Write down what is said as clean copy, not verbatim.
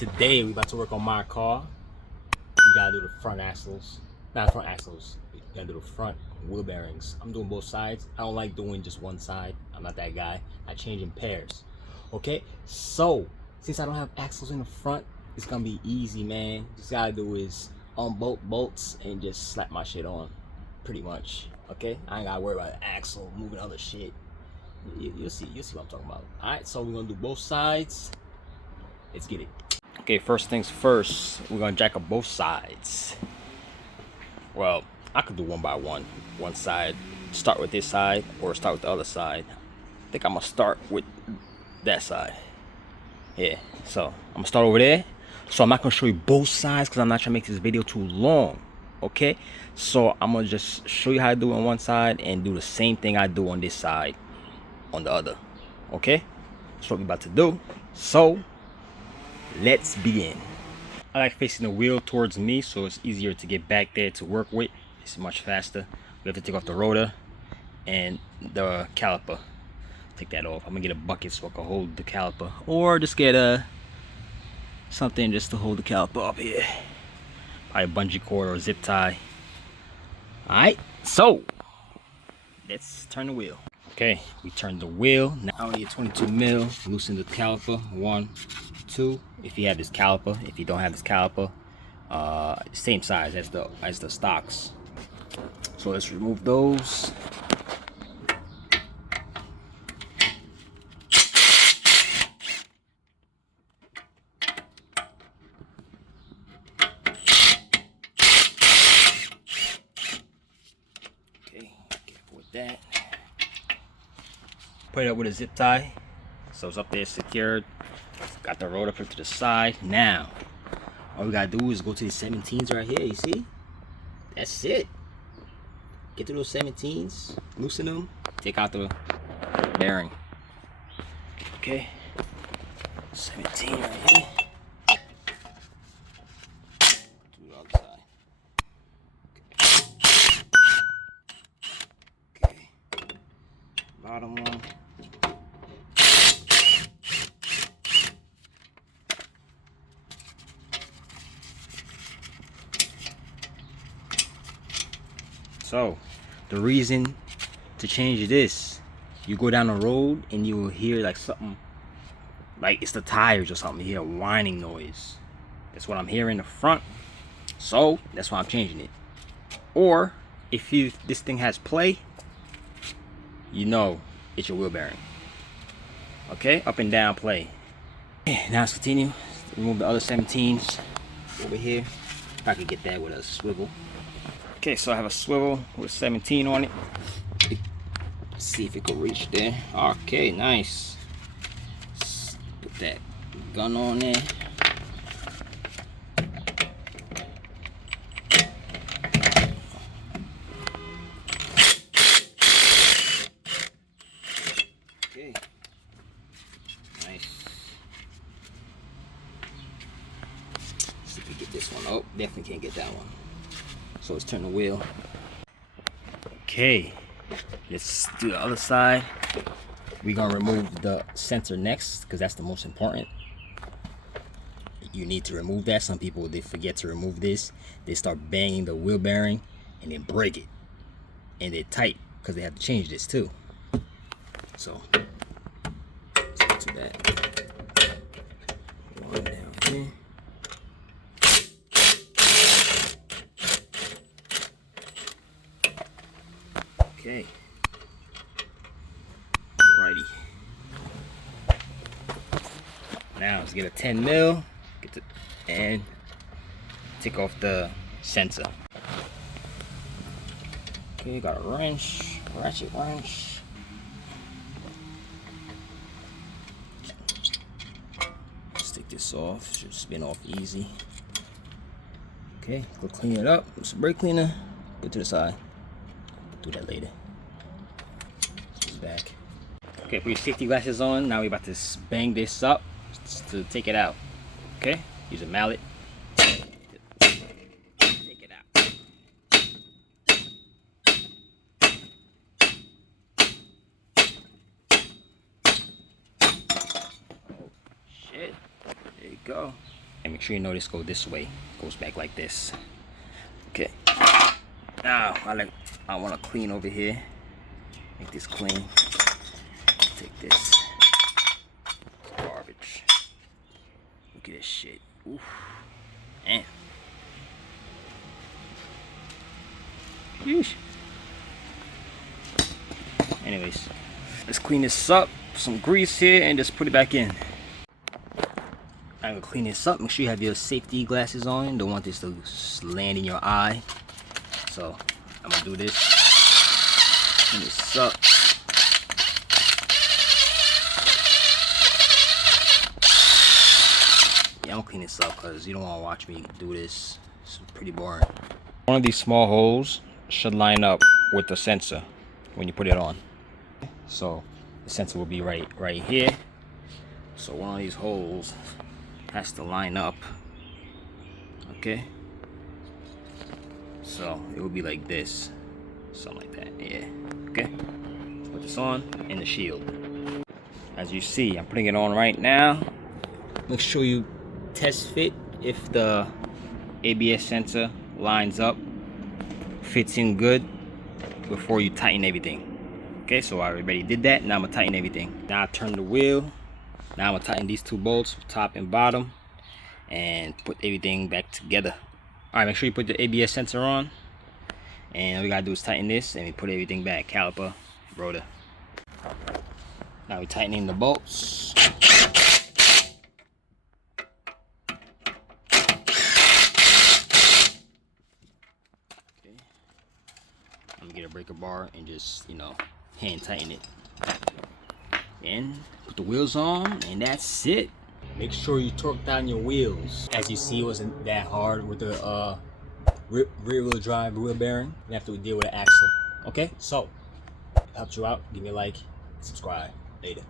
Today we about to work on my car. We gotta do the front axles, not front axles. We gotta do the front wheel bearings. I'm doing both sides. I don't like doing just one side. I'm not that guy. I change in pairs. Okay, so since I don't have axles in the front, it's gonna be easy, man. Just gotta do is unbolt bolts and just slap my shit on, pretty much. Okay, I ain't gotta worry about the axle moving other shit. You'll see what I'm talking about. All right, so we're gonna do both sides. Let's get it. Okay, first things first, we're gonna jack up both sides. Well, I could do one by one. One side, start with this side or start with the other side. I think I'm gonna start with that side. Yeah, so I'm gonna start over there. So I'm not gonna show you both sides because I'm not trying to make this video too long. Okay, so I'm gonna just show you how to do it on one side and do the same thing I do on this side on the other. Okay, that's what we're about to do. So let's begin. I like facing the wheel towards me so it's easier to get back there to work with. It's much faster. We have to take off the rotor and the caliper. Take that off. I'm gonna get a bucket so I can hold the caliper, or just get something just to hold the caliper up here. Probably a bungee cord or a zip tie. Alright, so let's turn the wheel. Okay, we turned the wheel. Now I need 22 mil. Loosen the caliper. 1, 2. If you have this caliper, if you don't have this caliper, same size as the stocks. So let's remove those. Okay, careful with that. Put it up with a zip tie, so it's up there secured. Got the rotor put to the side. Now, all we gotta do is go to the 17s right here. You see? That's it. Get to those 17s, loosen them, take out the bearing. Okay, 17 right here. To the other side. Okay. Bottom one. So, the reason to change this, you go down the road and you will hear like something, like it's the tires or something. You hear a whining noise. That's what I'm hearing in the front. So, that's why I'm changing it. Or, if this thing has play, you know it's your wheel bearing. Okay, up and down play. Now let's continue. Remove the other 17s over here. If I could get that with a swivel. Okay, so I have a swivel with 17 on it. Let's see if it can reach there. Okay, nice. Let's put that gun on there. Okay, nice. Let's see if we get this one. Oh, definitely can't get that one. So let's turn the wheel. Okay, let's do the other side. We're gonna remove the sensor next because that's the most important. You need to remove that. Some people, they forget to remove this. They start banging the wheel bearing and then break it. And they're tight because they have to change this too. So let's get to that. One down here. Okay. Alrighty. Now let's get a 10 mil, and take off the sensor. Okay, got a wrench, ratchet wrench. Let's take this off. Should spin off easy. Okay, go clean it up. It's a brake cleaner. Put to the side. Do that later. It's back. Okay, put your safety glasses on. Now we're about to bang this up to take it out. Okay, use a mallet. Take it out. Oh shit! There you go. And make sure you know this goes this way. It goes back like this. Okay. Now I want to clean over here. Make this clean. Take this. It's garbage. Look at this shit. Oof. Man. Yeesh. Anyways, let's clean this up. Put some grease here and just put it back in. I'm gonna clean this up. Make sure you have your safety glasses on. Don't want this to land in your eye. So I'm gonna do this. Clean this up. Yeah, I'm gonna clean this up because you don't want to watch me do this. It's pretty boring. One of these small holes should line up with the sensor when you put it on. So the sensor will be right here. So one of these holes has to line up. Okay. So it will be like this, something like that. Yeah. Okay. Let's put this on and the shield. As you see, I'm putting it on right now. Make sure you test fit if the ABS sensor lines up, fits in good before you tighten everything. Okay, so I already did that. Now I'm gonna tighten everything. Now I turn the wheel. Now I'm gonna tighten these two bolts, top and bottom, and put everything back together. All right, make sure you put the ABS sensor on, and all we gotta do is tighten this, and we put everything back. Caliper, rotor. Now we're tightening the bolts. Okay. I'm gonna get a breaker bar and just, hand tighten it. And put the wheels on, and that's it. Make sure you torque down your wheels. As you see, it wasn't that hard with the rear wheel drive wheel bearing. You have to deal with an axle. Okay, so helped you out. Give me a like, subscribe. Later.